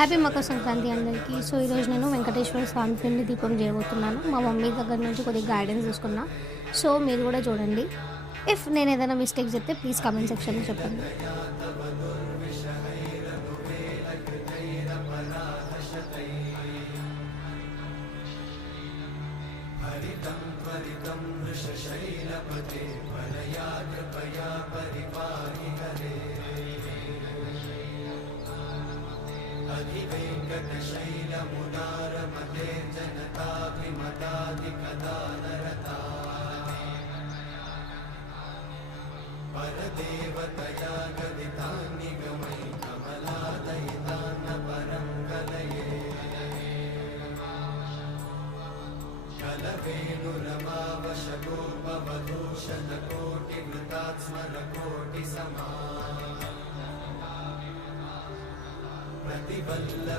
Happy Makar Sankranti అందరికీ. So ఈరోజు నేను వెంకటేశ్వర స్వామి పిండి దీపం చేయబోతున్నాను. మా మమ్మీ దగ్గర నుంచి కొద్దిగా గైడెన్స్ తీసుకున్నా. సో మీరు కూడా చూడండి. ఇఫ్ నేను ఏదైనా మిస్టేక్ చెప్తే ప్లీజ్ కామెంట్ సెక్షన్లో చెప్పండి. अधिवेङ्कटशैलमुदारमते जनताभिमताधिकदानरता परदेवतया गदितान्निगमै कमलादयितान्न परं कलये कलवेणुरमावशतोपवधूषणकोटिवृतात्स्मरकोटिसमा प्रतिवल्लभ